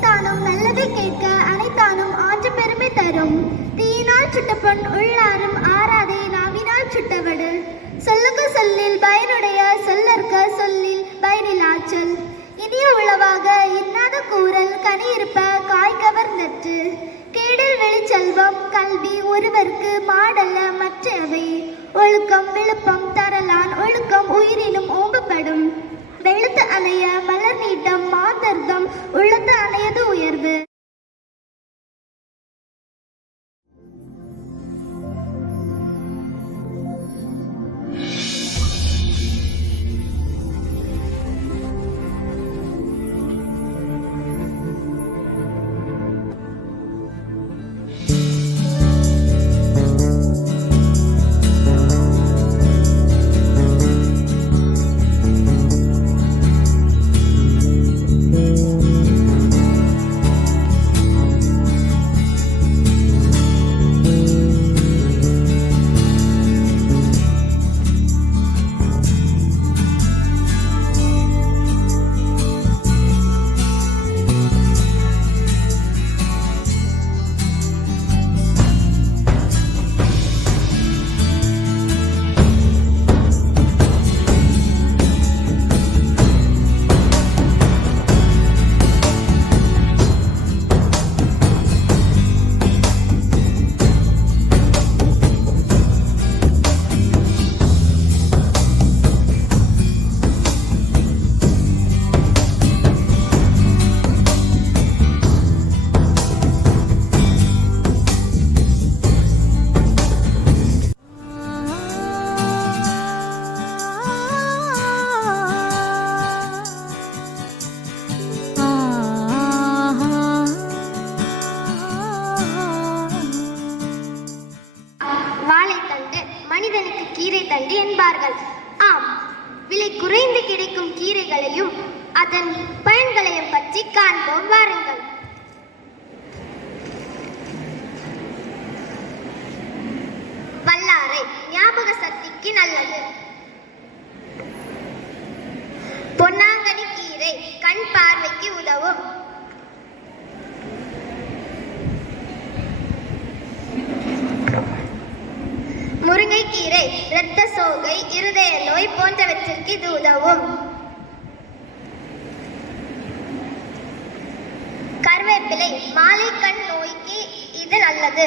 நினைத்தானும் நல்லதை கேட்க அனைத்தானும் ஆற்று பெருமை தரும். தீயினால் சுட்டப்பொன் உள்ளாரும் ஆறாதே நாவினால் சுட்டவடு. சொல்லுக்கு சொல்லில் பயனுடைய சொல்லற்க சொல்லில் பயனிலாச்சல். இனிய உளவாக இன்னாத கூறல் கனி இருப்ப காய் கவர்ந்தற்று. கேடில் வெளிச்செல்வம் கல்வி ஒருவருக்கு மாடல்ல மற்றவை. ஒழுக்கம் விழுப்பம் தரலான் ஒழுக்கம் உயிரினும் ஓம்பப்படும். வெளுத்து அணைய மலர் நீட்டம் மாந்தர்தம் உள்ளத்து அணையது உயர்வு. மனிதனுக்கு கீரை தண்டு என்பார்கள். ஆம், விலை குறைந்து கிடைக்கும் கீரைகளையும் அதன் பயன்களையும் பற்றி காண்போம் வாருங்கள். வல்லாரை ஞாபக சக்திக்கு நல்லது. பொன்னாங்கனி கீரை கண் பார்வைக்கு உதவும். முருங்கைக்கீரை இரத்த சோகை இருதய நோய் போன்றவற்றிற்கு இது உதவும். கருவேப்பிலை மாலை கண் நோய்க்கு இது நல்லது.